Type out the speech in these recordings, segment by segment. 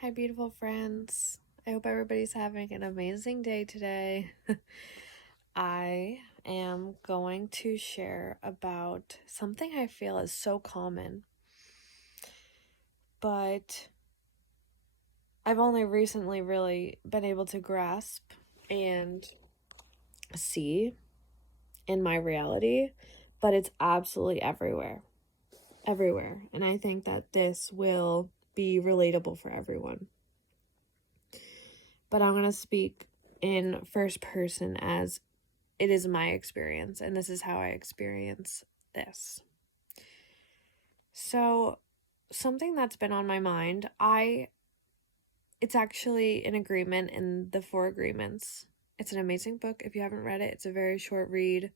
Hi, beautiful friends. I hope everybody's having an amazing day today. I am going to share about something I feel is so common, but I've only recently really been able to grasp and see in my reality, but it's absolutely everywhere. Everywhere. And I think that this will be relatable for everyone. But I'm going to speak in first person as it is my experience, and this is how I experience this. So, something that's been on my mind, it's actually an agreement in the Four Agreements. It's an amazing book. If you haven't read it, it's a very short read,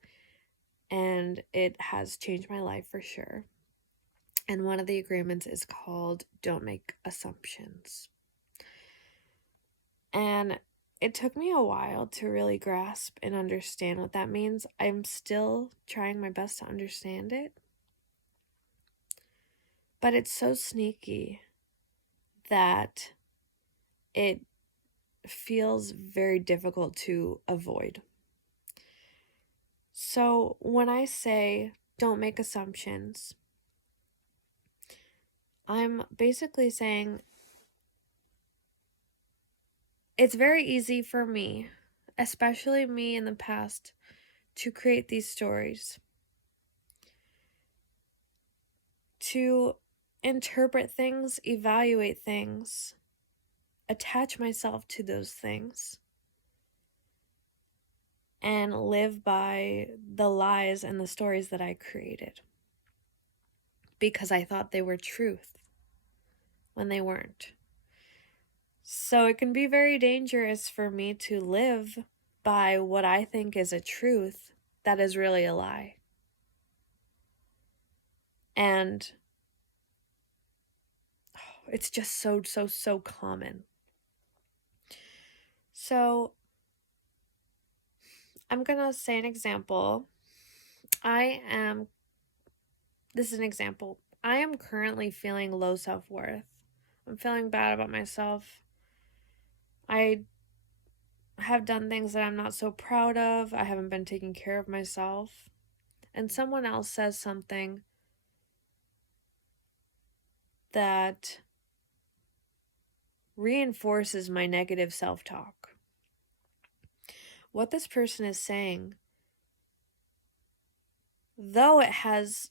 and it has changed my life for sure. And one of the agreements is called Don't Make Assumptions. And it took me a while to really grasp and understand what that means. I'm still trying my best to understand it. But it's so sneaky that it feels very difficult to avoid. So when I say don't make assumptions, I'm basically saying it's very easy for me, especially me in the past, to create these stories, to interpret things, evaluate things, attach myself to those things, and live by the lies and the stories that I created because I thought they were truth when they weren't. So it can be very dangerous for me to live by what I think is a truth that is really a lie. And it's just so common. So I'm gonna say an example. This is an example. I am currently feeling low self-worth. I'm feeling bad about myself. I have done things that I'm not so proud of. I haven't been taking care of myself. And someone else says something that reinforces my negative self-talk. What this person is saying, though it has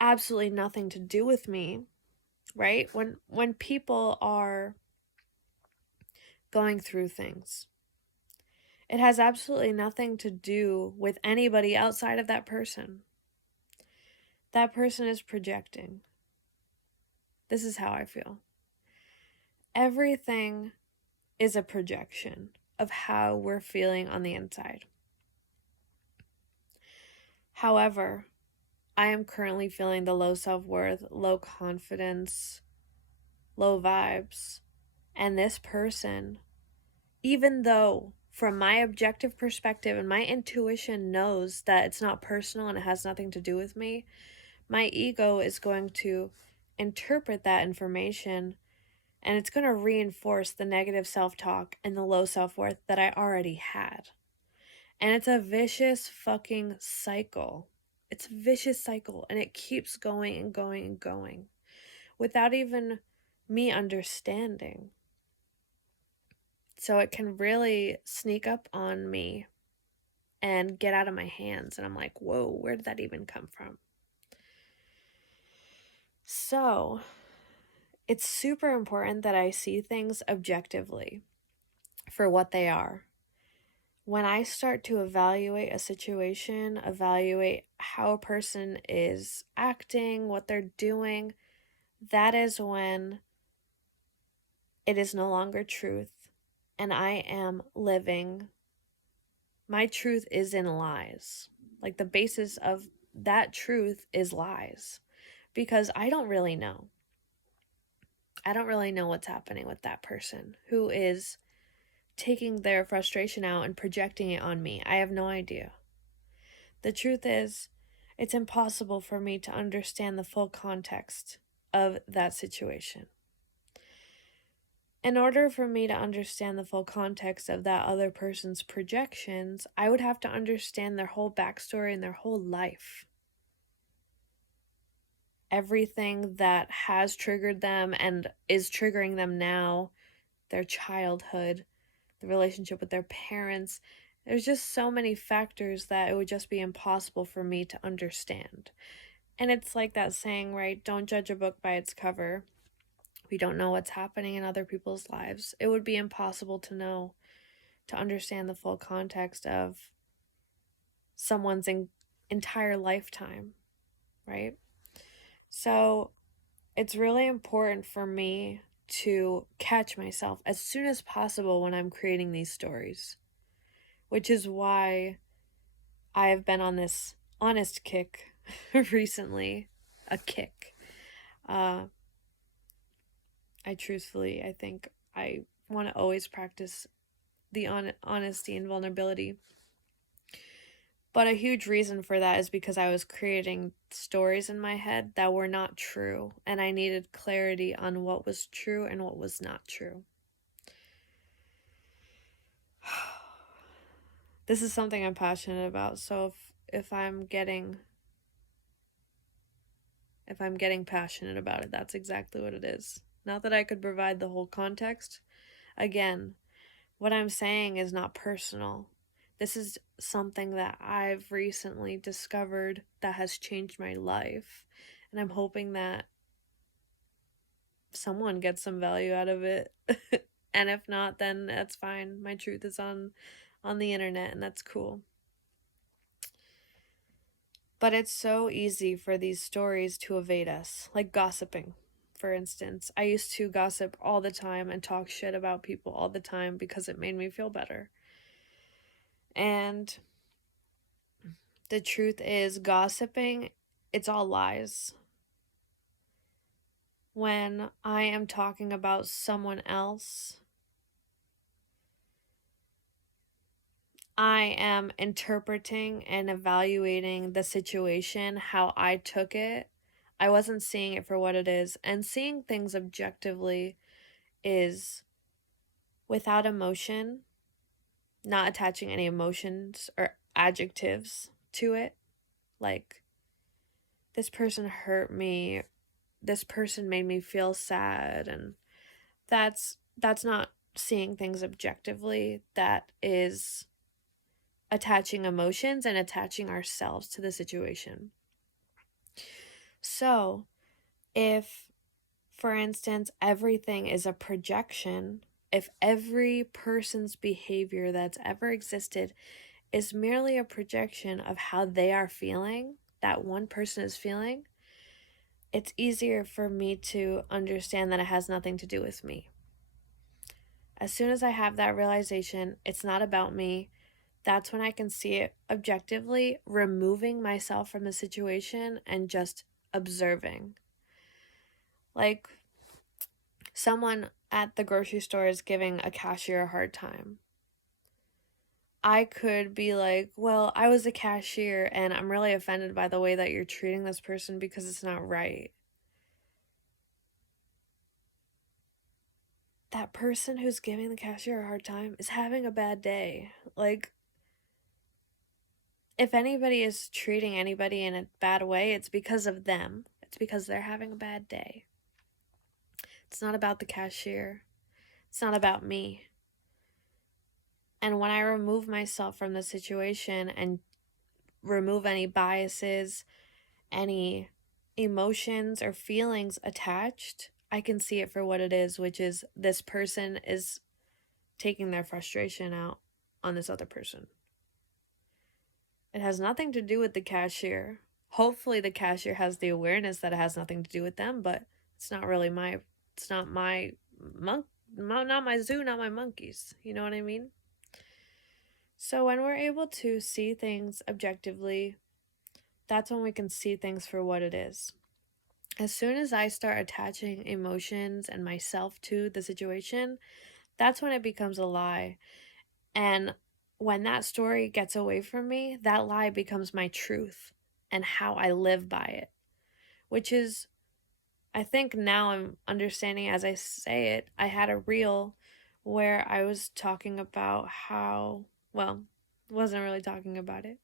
absolutely nothing to do with me, right? When people are going through things, it has absolutely nothing to do with anybody outside of that person. That person is projecting. This is how I feel. Everything is a projection of how we're feeling on the inside. However, I am currently feeling the low self-worth, low confidence, low vibes. And this person, even though from my objective perspective and my intuition knows that it's not personal and it has nothing to do with me, my ego is going to interpret that information and it's going to reinforce the negative self-talk and the low self-worth that I already had. And it's a vicious fucking cycle. It's a vicious cycle and it keeps going and going and going without even me understanding. So it can really sneak up on me and get out of my hands. And I'm like, whoa, where did that even come from? So it's super important that I see things objectively for what they are. When I start to evaluate a situation, evaluate how a person is acting, what they're doing, that is when it is no longer truth and I am living. My truth is in lies. Like the basis of that truth is lies because I don't really know. I don't really know what's happening with that person who is taking their frustration out and projecting it on me. I have no idea. The truth is, it's impossible for me to understand the full context of that situation. In order for me to understand the full context of that other person's projections, I would have to understand their whole backstory and their whole life. Everything that has triggered them and is triggering them now, their childhood, the relationship with their parents. There's just so many factors that it would just be impossible for me to understand. And it's like that saying, right? Don't judge a book by its cover. We don't know what's happening in other people's lives. It would be impossible to know, to understand the full context of someone's entire lifetime, right? So it's really important for me to catch myself as soon as possible when I'm creating these stories, which is why I have been on this honest kick recently. A kick. I think I want to always practice the honesty and vulnerability. But a huge reason for that is because I was creating stories in my head that were not true, and I needed clarity on what was true and what was not true. This is something I'm passionate about, so if I'm getting passionate about it, that's exactly what it is. Not that I could provide the whole context. Again, what I'm saying is not personal. This is something that I've recently discovered that has changed my life, and I'm hoping that someone gets some value out of it. And if not, then that's fine. My truth is on the internet, and that's cool. But it's so easy for these stories to evade us, like gossiping, for instance. I used to gossip all the time and talk shit about people all the time because it made me feel better. And the truth is, gossiping, it's all lies. When I am talking about someone else, I am interpreting and evaluating the situation how I took it. I wasn't seeing it for what it is. And seeing things objectively is without emotion, not attaching any emotions or adjectives to it. Like, this person hurt me, this person made me feel sad, and that's not seeing things objectively. That is attaching emotions and attaching ourselves to the situation. So, if, for instance, everything is a projection, if every person's behavior that's ever existed is merely a projection of how they are feeling, that one person is feeling, it's easier for me to understand that it has nothing to do with me. As soon as I have that realization, it's not about me, that's when I can see it objectively, removing myself from the situation and just observing. Like, someone at the grocery store is giving a cashier a hard time. I could be like, well, I was a cashier and I'm really offended by the way that you're treating this person because it's not right. That person who's giving the cashier a hard time is having a bad day. Like, if anybody is treating anybody in a bad way, it's because of them. It's because they're having a bad day. It's not about the cashier. It's not about me. And when I remove myself from the situation and remove any biases, any emotions or feelings attached, I can see it for what it is, which is this person is taking their frustration out on this other person. It has nothing to do with the cashier. Hopefully the cashier has the awareness that it has nothing to do with them, but it's not really it's not my not my zoo, not my monkeys. You know what I mean? So when we're able to see things objectively, that's when we can see things for what it is. As soon as I start attaching emotions and myself to the situation, that's when it becomes a lie. And when that story gets away from me, that lie becomes my truth and how I live by it, which is I think now I'm understanding as I say it. I had a reel where I was talking about how, well, wasn't really talking about it,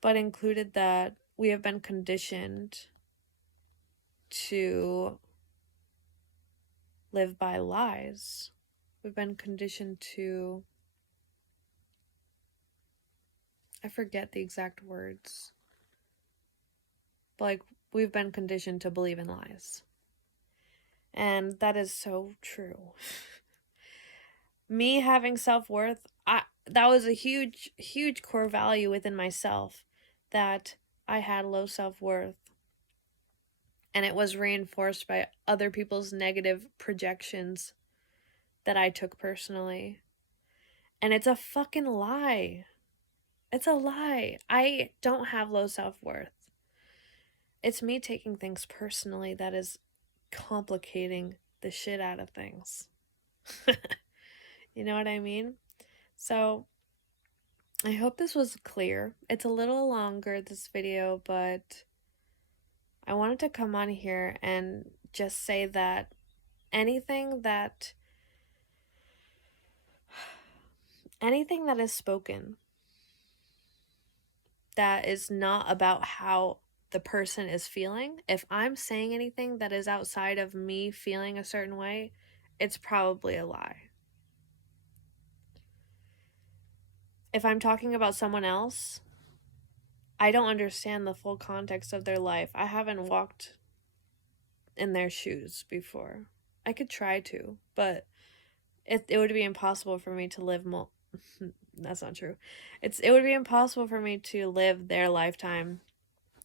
but included that we have been conditioned to live by lies. We've been conditioned to, I forget the exact words, but like we've been conditioned to believe in lies. And that is so true. Me having self-worth, that was a huge core value within myself, that I had low self-worth, and it was reinforced by other people's negative projections that I took personally. And it's a fucking lie. It's a lie. I don't have low self-worth. It's me taking things personally that is complicating the shit out of things. You know what I mean? So I hope this was clear. It's a little longer, this video, but I wanted to come on here and just say that anything that is spoken that is not about how the person is feeling, if I'm saying anything that is outside of me feeling a certain way, it's probably a lie. If I'm talking about someone else, I don't understand the full context of their life. I haven't walked in their shoes before. I could try to, but it would be impossible for me to live that's not true. It would be impossible for me to live their lifetime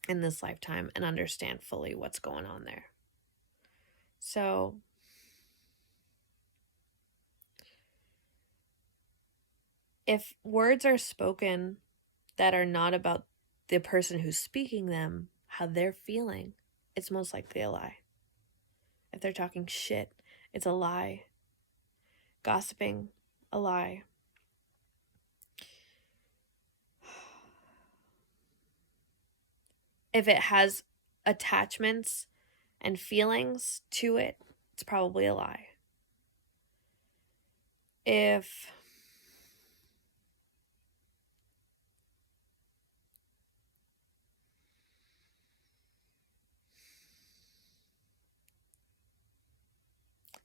in this lifetime and understand fully what's going on there. So if words are spoken that are not about the person who's speaking them, how they're feeling, it's most likely a lie. If they're talking shit, it's a lie. Gossiping, a lie. If it has attachments and feelings to it, it's probably a lie. If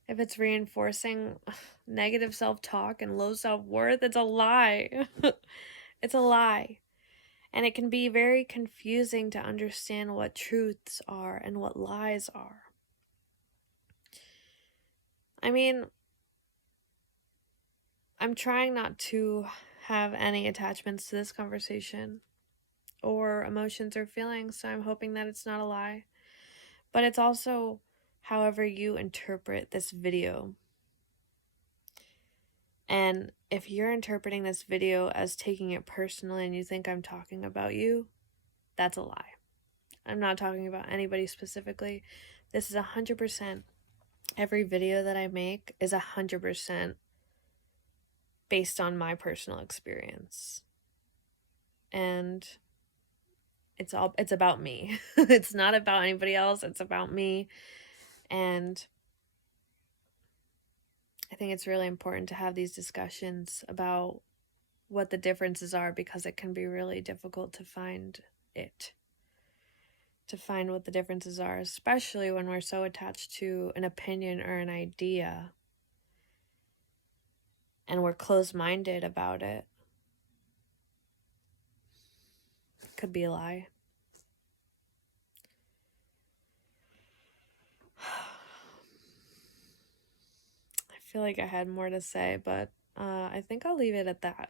it's reinforcing negative self-talk and low self-worth, it's a lie. It's a lie. And it can be very confusing to understand what truths are and what lies are. I mean, I'm trying not to have any attachments to this conversation or emotions or feelings, so I'm hoping that it's not a lie. But it's also however you interpret this video. And if you're interpreting this video as taking it personally and you think I'm talking about you, that's a lie. I'm not talking about anybody specifically. This is 100%. Every video that I make is 100% based on my personal experience. And it's about me. It's not about anybody else. It's about me. And I think it's really important to have these discussions about what the differences are, because it can be really difficult to find what the differences are, especially when we're so attached to an opinion or an idea and we're closed-minded about it. It could be a lie. I feel like I had more to say, but I think I'll leave it at that.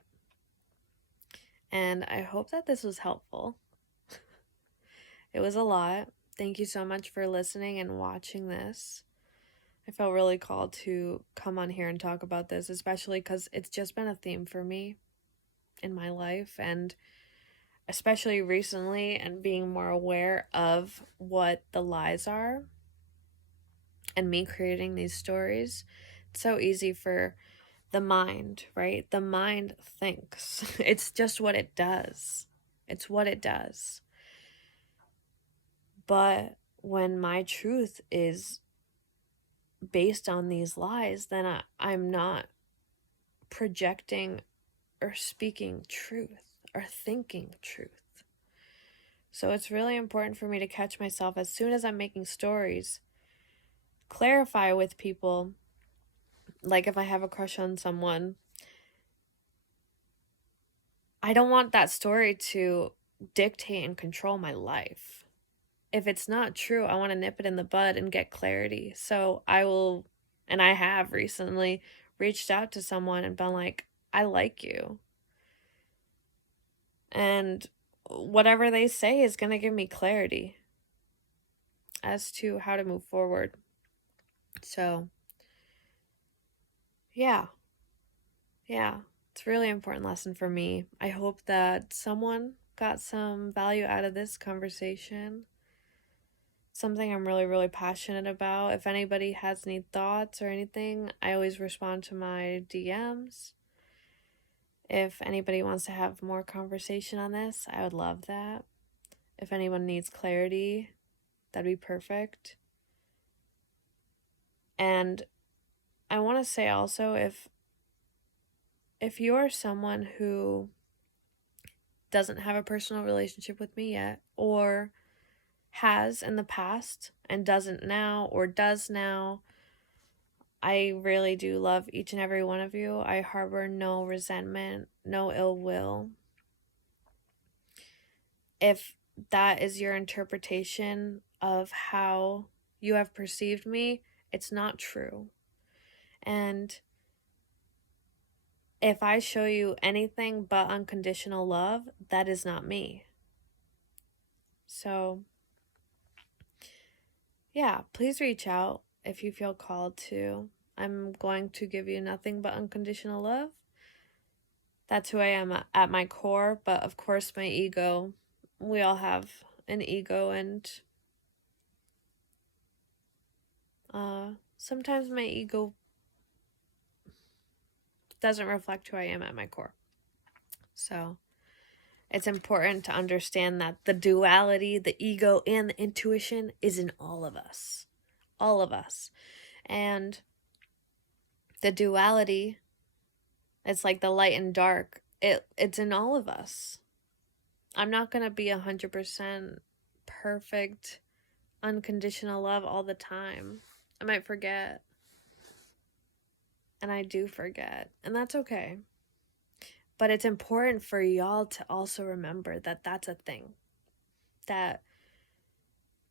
And I hope that this was helpful. It was a lot. Thank you so much for listening and watching this. I felt really called to come on here and talk about this, especially because it's just been a theme for me in my life, and especially recently, and being more aware of what the lies are and me creating these stories. It's so easy for the mind, right? The mind thinks. It's just what it does. It's what it does. But when my truth is based on these lies, then I'm not projecting or speaking truth or thinking truth. So it's really important for me to catch myself as soon as I'm making stories, clarify with people, like if I have a crush on someone, I don't want that story to dictate and control my life. If it's not true, I want to nip it in the bud and get clarity. So I will, and I have recently reached out to someone and been like, I like you. And whatever they say is going to give me clarity as to how to move forward. So, yeah. It's a really important lesson for me. I hope that someone got some value out of this conversation. Something I'm really, really passionate about. If anybody has any thoughts or anything, I always respond to my DMs. If anybody wants to have more conversation on this, I would love that. If anyone needs clarity, that'd be perfect. And I want to say also, if you're someone who doesn't have a personal relationship with me yet, or has in the past and doesn't now or does now, I really do love each and every one of you. I harbor no resentment, no ill will. If that is your interpretation of how you have perceived me, it's not true. And if I show you anything but unconditional love, that is not me. So, yeah, please reach out if you feel called to. I'm going to give you nothing but unconditional love. That's who I am at my core, but of course my ego, we all have an ego, and sometimes my ego doesn't reflect who I am at my core. So it's important to understand that the duality, the ego, and the intuition is in all of us. All of us. And the duality, it's like the light and dark. It's in all of us. I'm not going to be 100% perfect, unconditional love all the time. I might forget. And I do forget. And that's okay. But it's important for y'all to also remember that that's a thing. That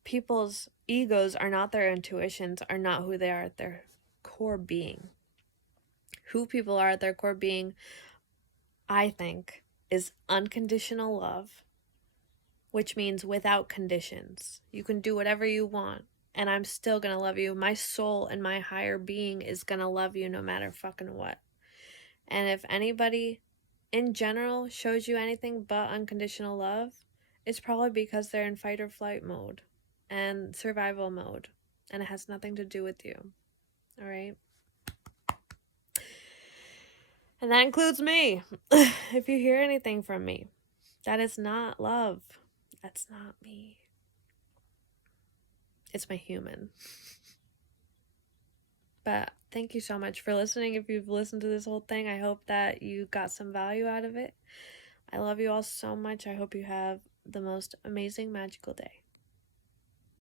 people's egos are not their intuitions, are not who they are at their core being. Who people are at their core being, I think, is unconditional love, which means without conditions. You can do whatever you want, and I'm still gonna love you. My soul and my higher being is gonna love you no matter fucking what. And if anybody in general shows you anything but unconditional love, it's probably because they're in fight or flight mode and survival mode, and it has nothing to do with you. All right? And that includes me. If you hear anything from me, that is not love. That's not me. It's my human. But thank you so much for listening. If you've listened to this whole thing, I hope that you got some value out of it. I love you all so much. I hope you have the most amazing, magical day.